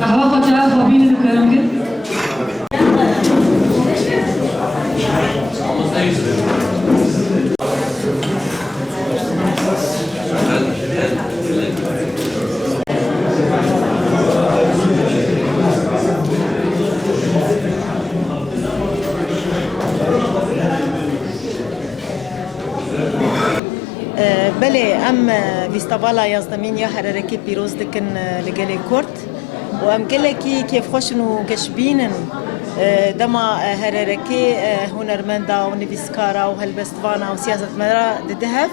قهوه خاطره خوابین رو کردم که بله ام فيستافالا يازدمين يا هرركي بيروز دكن لجالي كورت وام قلكي كيف خوشنو كشبينن دما هرركي هنرمندا ونفيسكارا وهالبستفانا وسياسة مرا ددهف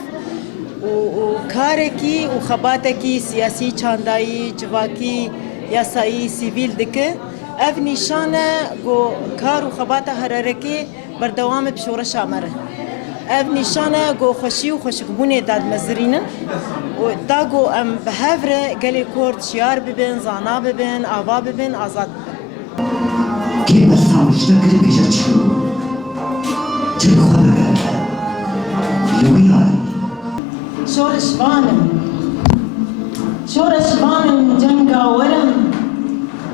وكاركي وخباتكي سياسي چانداي جواكي ياساي سيفيل دكه اف نشانه جو كار وخباتا هرركي بردوام بشورش امره اف نشانه جو خوشی و خوشکبونی داد مزرینن و داگو ام بهفره گلی کورد شیار ببین زانا ببین آوا ببین آزاد ببین کی بسامش نکری بیجا چلو چل خدا لوی آی شورش بانم جنگا ورم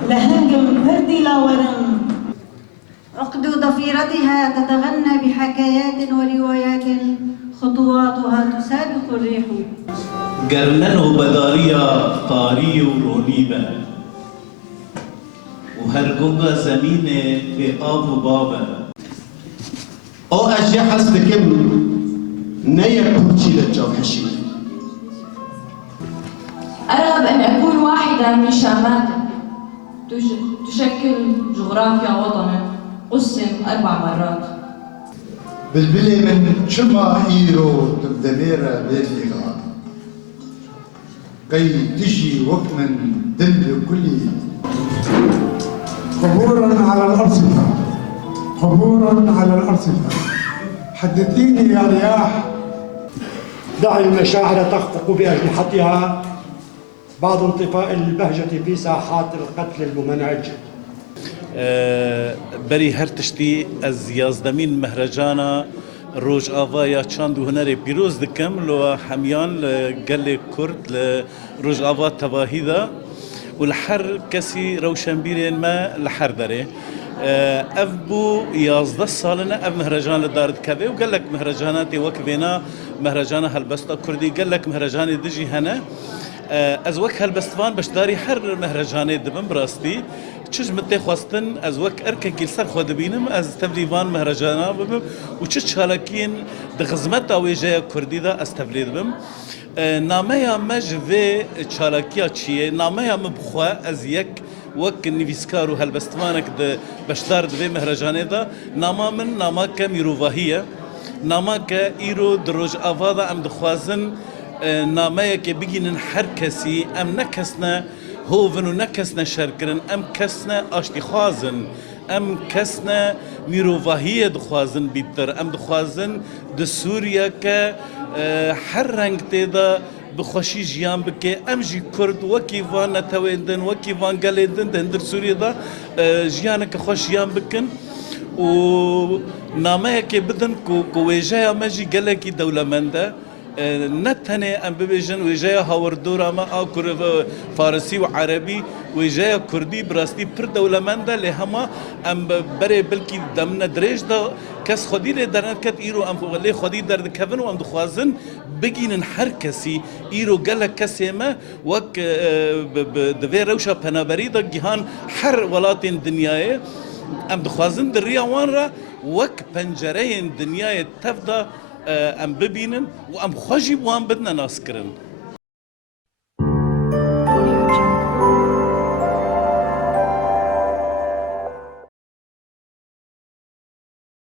لهنگم پردی لا ورم عقد ضفيرتها تتغنى بحكايات وروايات خطواتها تسابق الريح قرنن وبدارية طاري ورونيبة وهرقوقة زمينة في آب وبابة او اشياء حسب كم نيا كوتشي للجوحشي أرغب أن أكون واحدة من شامات تشكل جغرافيا وطن قسم 4 مرات بلبلي من شما إيرو تبدميرة بيرلغا كي تجي وكمن دم كلي عبورا على الأرصفة عبورا على الأرصفة حدثيني يا رياح دع المشاعر تخفق بأجنحتها بعد انطفاء البهجة في ساحات القتل الممنهج بری هر تشتی از یازدمین مهرجانا روج آوایا چاند و هنر پیروز دکم لو حمیان لگل کرد لروج آوا تواهیدا و لحر کسی روشنبیرین ما لحر داره اف بو 11 سالنا اف مهرجان لدارد كذا وقال لك مهرجانات وكبينا مهرجان هالبسطة كردي قال لك مهرجان دجي هنا از وك هالبستفان باش داري حر مهرجاني دبن براستي تشج متي خواستن از وك اركا كيل سر خود بينم از تبليفان مهرجانا بم وتشج هالكين دخزمت او جاي كردي دا استبليد بم نامه مج في چالاكيا چيه نامه مبخوا از يك وك نيفيسكارو هالبستفانك د بشدار دبي مهرجاني دا نامه من نامه كميروفاهيه نامه كايرو دروج افادا ام دخوازن نامه که بگینن هر کسی ام نکسنا هوون و نکسنا شرکرن ام کسنا آشتی خوازن ام کسنا میروواهی دخوازن بیتر ام دخوازن د سوریا که هر رنگ تیدا بخوشی جیان بکه ام جی کرد وکی وان نتویندن وکی وان گلیدن دندر سوریا دا جیان که خوش جیان بکن و نامه که بدن کو ویجای مجی گله کی دولمنده نتنه ام ببیجن ویجای هاوردورا ما آکر فارسی و عربی ویجای کردی براستی پر دولمنده لهما ام بره بلکی دمنا دریج دا کس خودی لی درند کت ایرو ام لی خودی درد کفن و ام دخوازن بگینن هر کسی ایرو گله کسی ما وک دوی روشا پنابری دا گیهان هر ولاتین دنیای ام دخوازن در ریاوان را وک پنجره دنیای تفدا ام ببینن و ام خوشی بوان بدنا ناس کرن